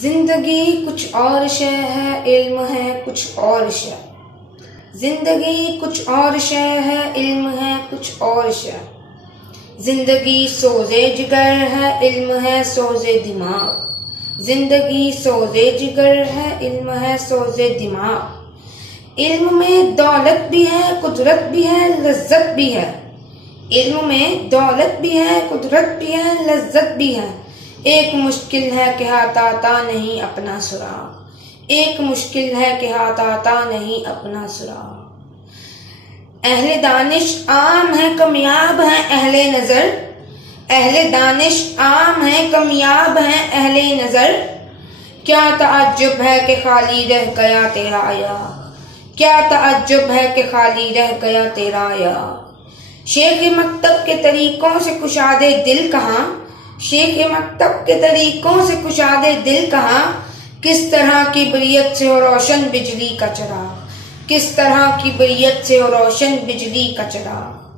زندگی کچھ اور شے ہے، علم ہے کچھ اور شے۔ زندگی کچھ اور شے ہے، علم ہے کچھ اور شے۔ زندگی سوز جگر ہے، علم ہے سوز دماغ۔ زندگی سوز جگر ہے، علم ہے سوز دماغ۔ علم میں دولت بھی ہے، قدرت بھی ہے، لذت بھی ہے۔ علم میں دولت بھی ہے، قدرت بھی ہے، لذت بھی ہے۔ ایک مشکل ہے کہ ہاتھ آتا نہیں اپنا سراغ۔ ایک مشکل ہے کہ ہاتھ آتا نہیں اپنا سراغ۔ اہل دانش عام ہے، کامیاب ہے اہل نظر۔ اہل دانش عام ہے، کامیاب ہے اہل نظر۔ کیا تعجب ہے کہ خالی رہ گیا تیرا یار۔ کیا تعجب ہے کہ خالی رہ گیا تیرا یار۔ شیخ مکتب کے طریقوں سے کشاد دل کہاں۔ شیخ مکتب کے طریقوں سے کشاد دل کہاں۔ کس طرح کی بریت سے ہو روشن بجلی کا چراغ۔ کس طرح کی بریت سے ہو روشن بجلی کا چراغ۔